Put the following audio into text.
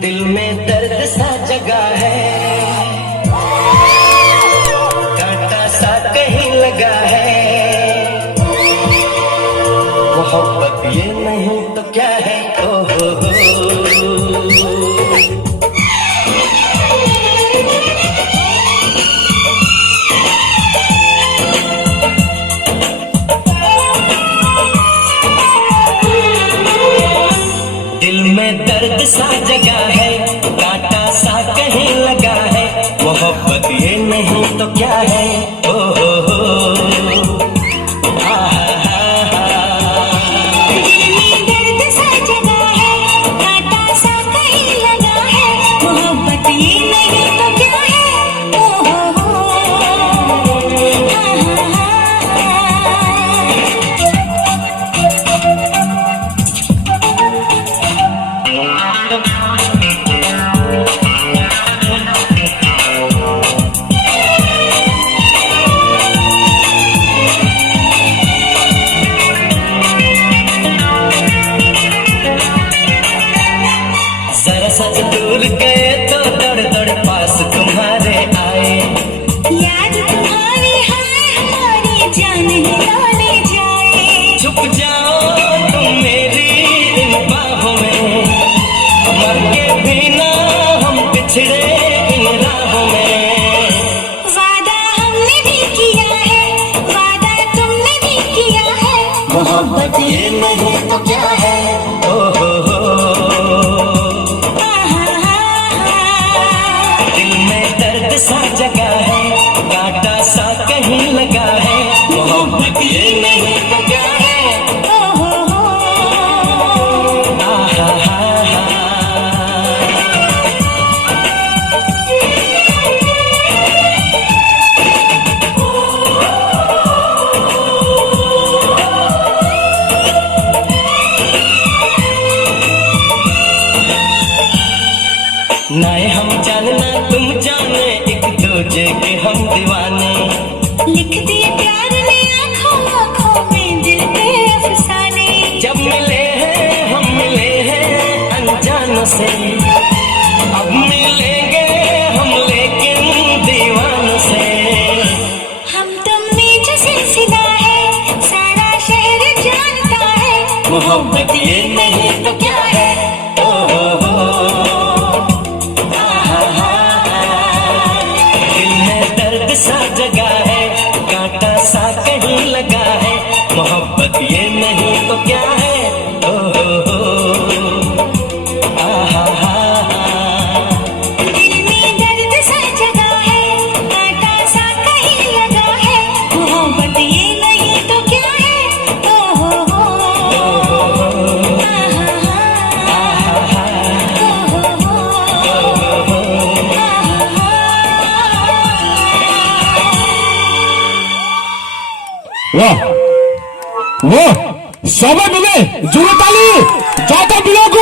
दिल में दर्द सा जगा है, कांटा सा कहीं लगा है। मोहब्बत ये नहीं तो क्या है? ओ हो। दिल में दर्द सा जगा है, कांटा सा कहीं लगा है। मोहब्बत ये नहीं तो क्या है? ओ हो। सच दूर गए तो दौड़ दौड़ पास तुम्हारे आए। याद तुम्हारी है हमारी जान ले जाए। छुप जाओ तुम मेरी इन बाहों में, मर के भी ना हम पिछड़े इन राहों में। वादा हमने भी किया है, वादा तुमने भी किया है। मोहब्बत ये नहीं तो क्या है? ओ हो। सा जगा है, कांटा सा कहीं लगा है। मोहब्बत ये नहीं तो क्या है? ओ हो। नाए हम जानना तुम जाने, एक दूजे के हम दीवाने। लिख दिए प्यार ने आँखों आँखों में दिल के अफसाने। जब मिले हैं हम मिले हैं अनजानों से, अब मिलेंगे हम लेकिन दीवानों से। हम तुम में जो सिलसिला है सारा शहर जानता है। मोहब्बत ये नहीं तो क्या है? ओ हो। सा जगा है, कांटा सा कहीं लगा है। मोहब्बत ये नहीं तो क्या है? ओ हो। दिल में दर्द सा जगा है, कांटा सा कहीं लगा है। मोहब्बत ये नहीं तो क्या है? ओ हो। वाह वाह, সবাই মিলে জোরে তালি, যত বিলোক